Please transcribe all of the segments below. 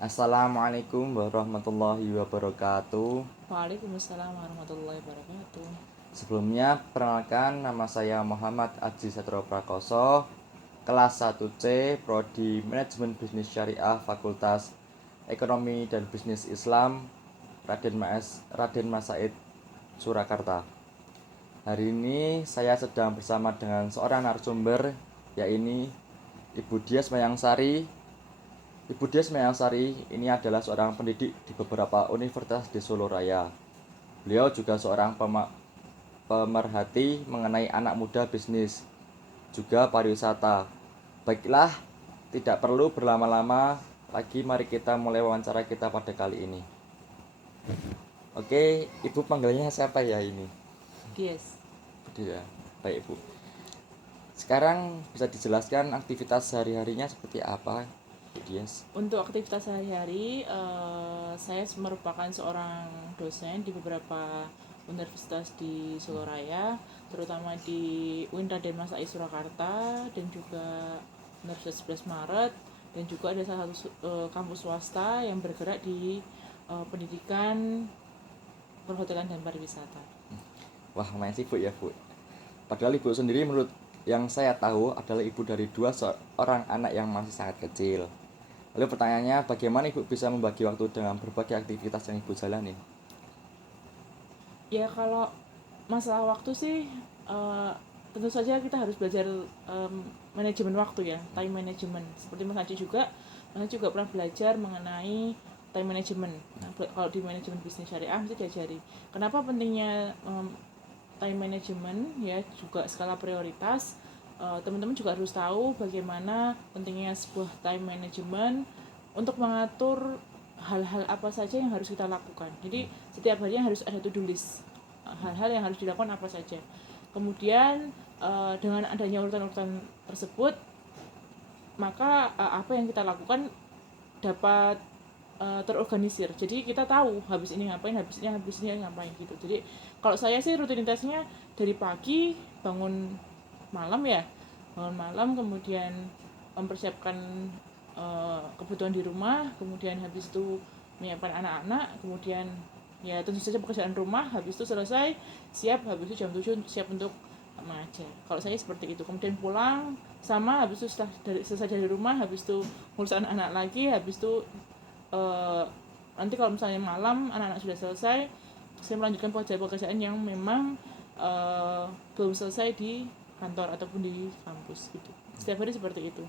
Assalamualaikum warahmatullahi wabarakatuh. Waalaikumsalam warahmatullahi wabarakatuh. Sebelumnya, perkenalkan nama saya Muhammad Aji Satrio Prakoso, kelas 1C, Prodi Manajemen Bisnis Syariah, Fakultas Ekonomi dan Bisnis Islam, Raden Mas Said, Surakarta. Hari ini saya sedang bersama dengan seorang narasumber, yaitu Ibu Dias Mayangsari. Ibu Dias Mayangsari ini adalah seorang pendidik di beberapa universitas di Solo Raya. Beliau juga seorang pemerhati mengenai anak muda bisnis, juga pariwisata. Baiklah, tidak perlu berlama-lama lagi, mari kita mulai wawancara kita pada kali ini. Oke, Ibu panggilnya siapa ya ini? Yes. Ya, baik Ibu. Sekarang bisa dijelaskan aktivitas sehari-harinya seperti apa, Bu Dias? Untuk aktivitas sehari-hari, saya merupakan seorang dosen di beberapa universitas di Solo Raya, terutama di UIN Raden Mas Said Surakarta dan juga Universitas 11 Maret, dan juga ada salah satu kampus swasta yang bergerak di pendidikan perhotelan dan pariwisata. Wah, lumayan sibuk ya Bu. Padahal Ibu sendiri menurut yang saya tahu adalah ibu dari dua orang anak yang masih sangat kecil. Lalu pertanyaannya, bagaimana Ibu bisa membagi waktu dengan berbagai aktivitas yang Ibu jalani? Ya kalau masalah waktu sih, tentu saja kita harus belajar manajemen waktu ya, time management. Seperti Mas Haji juga pernah belajar mengenai time management. Nah, kalau di manajemen bisnis syariah mesti diajari. Kenapa pentingnya time management ya, juga skala prioritas. Teman-teman juga harus tahu bagaimana pentingnya sebuah time management untuk mengatur hal-hal apa saja yang harus kita lakukan. Jadi setiap harinya harus ada to-do list, hal-hal yang harus dilakukan apa saja. Kemudian dengan adanya urutan-urutan tersebut, maka apa yang kita lakukan dapat terorganisir. Jadi kita tahu habis ini ngapain, habis ini ngapain gitu. Jadi kalau saya sih rutinitasnya dari pagi bangun malam, kemudian mempersiapkan kebutuhan di rumah, kemudian habis itu menyiapkan anak-anak, kemudian ya tentu saja pekerjaan rumah, habis itu selesai siap, habis itu jam 7 siap untuk mengajar. Kalau saya seperti itu. Kemudian pulang sama, habis itu selesai dari rumah, habis itu ngurus anak-anak lagi, habis itu nanti kalau misalnya malam anak-anak sudah selesai, saya melanjutkan pekerjaan yang memang belum selesai di kantor ataupun di kampus gitu. Setiap hari seperti itu.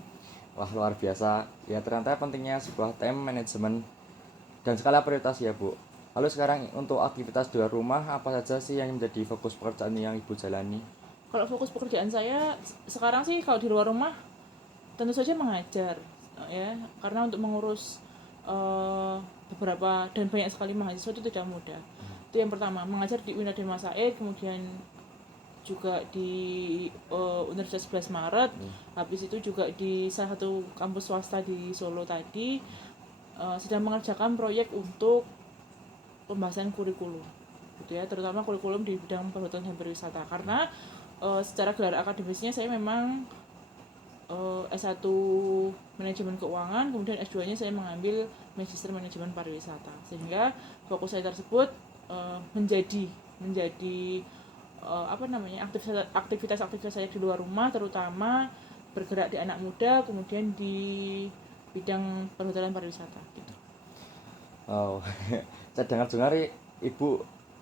Wah, luar biasa. Ya, ternyata pentingnya sebuah time management dan skala prioritas ya Bu. Lalu sekarang untuk aktivitas di luar rumah, apa saja sih yang menjadi fokus pekerjaan yang Ibu jalani? Kalau fokus pekerjaan saya sekarang sih kalau di luar rumah tentu saja mengajar ya, karena untuk mengurus beberapa dan banyak sekali mahasiswa itu tidak mudah. Itu yang pertama, mengajar di UIN Raden Mas Said, kemudian juga di Universitas 11 Maret, habis itu juga di salah satu kampus swasta di Solo tadi, sedang mengerjakan proyek untuk pembahasan kurikulum gitu ya, terutama kurikulum di bidang perhotelan dan pariwisata, karena secara gelar akademisnya saya memang S1 manajemen keuangan, kemudian S2-nya saya mengambil magister manajemen pariwisata, sehingga fokus saya tersebut menjadi aktivitas saya di luar rumah, terutama bergerak di anak muda, kemudian di bidang perhotelan pariwisata gitu. Oh, saya dengar Ibu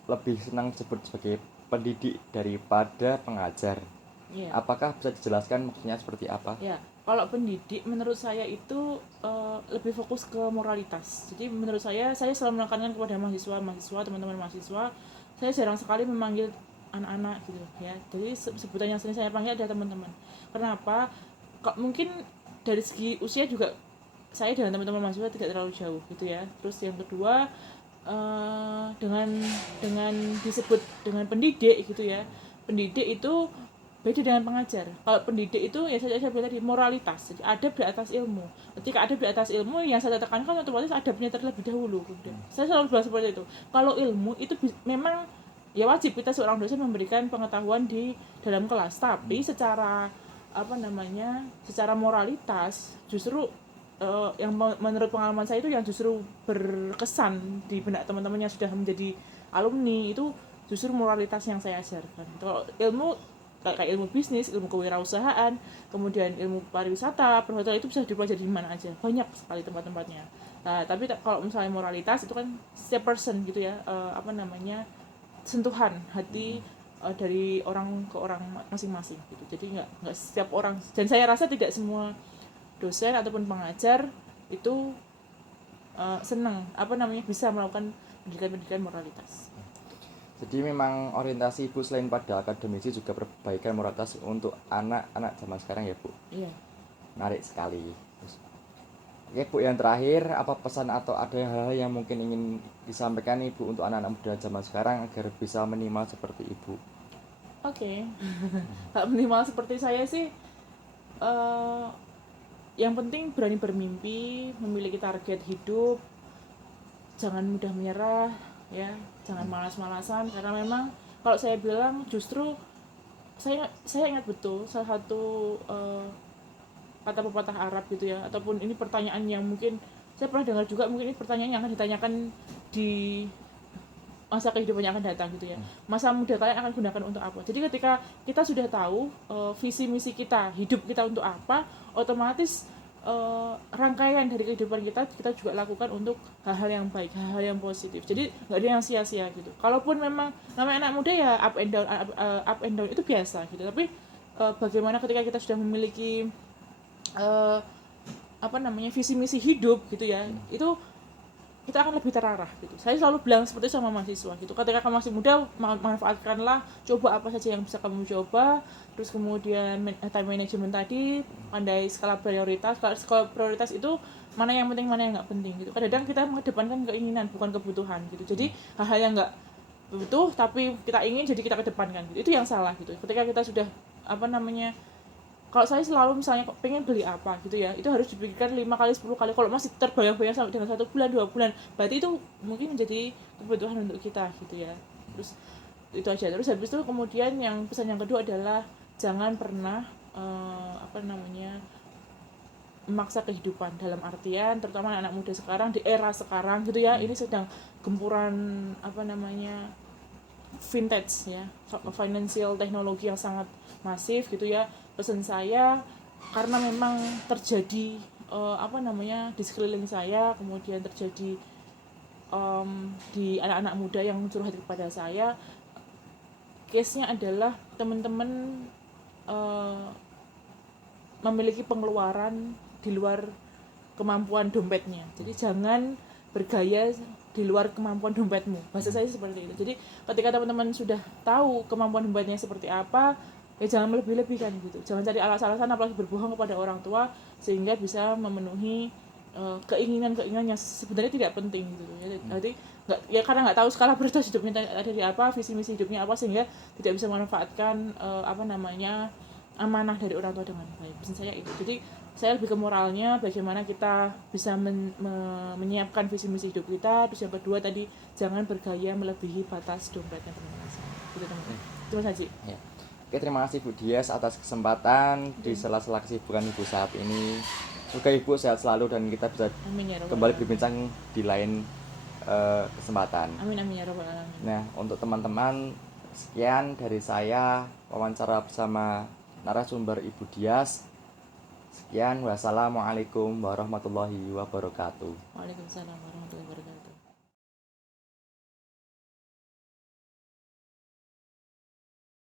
lebih senang disebut sebagai pendidik daripada pengajar. Yeah. Apakah bisa dijelaskan maksudnya seperti apa? Ya, kalau pendidik menurut saya itu lebih fokus ke moralitas. Jadi menurut saya selalu menekankan kepada mahasiswa, teman-teman mahasiswa, saya jarang sekali memanggil anak-anak gitu ya. Jadi sebutan yang sering saya panggil adalah teman-teman. Kenapa? Mungkin dari segi usia juga saya dengan teman-teman mahasiswa tidak terlalu jauh gitu ya. Terus yang kedua, dengan disebut dengan pendidik gitu ya. Pendidik itu beda dengan pengajar. Kalau pendidik itu ya saya bilang tadi moralitas, jadi adab di atas ilmu. Ketika adab di atas ilmu, yang saya tekankan otomatis adabnya terlebih dahulu. Saya selalu bilang seperti itu. Kalau ilmu itu memang ya wajib kita seorang dosen memberikan pengetahuan di dalam kelas, tapi secara secara moralitas justru yang menurut pengalaman saya itu yang justru berkesan di benak teman-teman yang sudah menjadi alumni itu justru moralitas yang saya ajarkan. Kalau ilmu kayak ilmu bisnis, ilmu kewirausahaan, kemudian ilmu pariwisata, perhotelan itu bisa dipelajari di mana aja, banyak sekali tempat-tempatnya. Nah, tapi kalau misalnya moralitas itu kan setiap person gitu ya, sentuhan hati dari orang ke orang masing-masing gitu. Jadi nggak setiap orang, dan saya rasa tidak semua dosen ataupun pengajar itu senang bisa melakukan pendidikan moralitas. Jadi memang orientasi Ibu selain pada akademisi juga perbaikan moralitas untuk anak-anak zaman sekarang ya Bu? Iya. Menarik sekali. Oke Bu, yang terakhir, apa pesan atau ada hal-hal yang mungkin ingin disampaikan Ibu untuk anak-anak muda zaman sekarang agar bisa minimal seperti Ibu? Oke. Minimal seperti saya sih, yang penting berani bermimpi, memiliki target hidup, jangan mudah menyerah ya, jangan malas-malasan, karena memang kalau saya bilang justru saya ingat betul salah satu kata pepatah Arab gitu ya, ataupun ini pertanyaan yang mungkin saya pernah dengar juga, mungkin ini pertanyaan yang akan ditanyakan di masa kehidupan yang akan datang gitu ya. Masa muda kalian akan gunakan untuk apa? Jadi ketika kita sudah tahu visi misi kita, hidup kita untuk apa, otomatis rangkaian dari kehidupan kita juga lakukan untuk hal-hal yang baik, hal-hal yang positif. Jadi nggak ada yang sia-sia gitu. Kalaupun memang namanya anak muda ya up and down itu biasa gitu. Tapi bagaimana ketika kita sudah memiliki visi misi hidup gitu ya, itu kita akan lebih terarah gitu. Saya selalu bilang seperti itu sama mahasiswa gitu. Ketika kamu masih muda, manfaatkanlah, coba apa saja yang bisa kamu coba. Terus kemudian time management tadi, pandai skala prioritas. Kalau skala prioritas itu mana yang penting, mana yang nggak penting gitu. Kadang-kadang kita mengedepankan keinginan bukan kebutuhan gitu. Jadi hal-hal yang nggak butuh tapi kita ingin, jadi kita kedepankan gitu. Itu yang salah gitu. Ketika kita sudah kalau saya selalu misalnya pengen beli apa gitu ya, itu harus dipikirkan 5 kali 10 kali. Kalau masih terbayang-bayang sampai dengan 1 bulan 2 bulan, berarti itu mungkin menjadi kebutuhan untuk kita gitu ya. Terus itu aja. Terus habis itu kemudian yang pesan yang kedua adalah jangan pernah memaksa kehidupan, dalam artian terutama anak muda sekarang di era sekarang gitu ya, ini sedang gempuran vintage ya, financial teknologi yang sangat masif gitu ya. Pesan saya, karena memang terjadi di sekeliling saya, kemudian terjadi di anak-anak muda yang curhat kepada saya, case-nya adalah teman-teman memiliki pengeluaran di luar kemampuan dompetnya. Jadi jangan bergaya di luar kemampuan dompetmu. Bahasa saya seperti itu. Jadi ketika teman-teman sudah tahu kemampuan dompetnya seperti apa, ya jangan melebih-lebihkan gitu. Jangan cari alasan-alasan apalagi berbohong kepada orang tua sehingga bisa memenuhi keinginan-keinginan yang sebenarnya tidak penting gitu. Jadi karena nggak tahu skala prioritas hidupnya ada di apa, visi misi hidupnya apa, sehingga tidak bisa memanfaatkan amanah dari orang tua dengan baik. Pesan saya itu. Jadi saya lebih ke moralnya, bagaimana kita bisa menyiapkan visi misi hidup kita. Terus yang kedua tadi, jangan bergaya melebihi batas dompetnya teman-teman. Gitu teman-teman. Terima kasih. Ya. Oke, terima kasih Bu Dias atas kesempatan di sela-sela kesibukan Ibu saat ini. Semoga Ibu sehat selalu dan kita bisa kembali berbincang di lain kesempatan. Amin amin ya rabbal alamin. Nah, untuk teman-teman, sekian dari saya wawancara bersama narasumber Ibu Dias. Sekian, wassalamualaikum warahmatullahi wabarakatuh. Waalaikumsalam warahmatullahi wabarakatuh.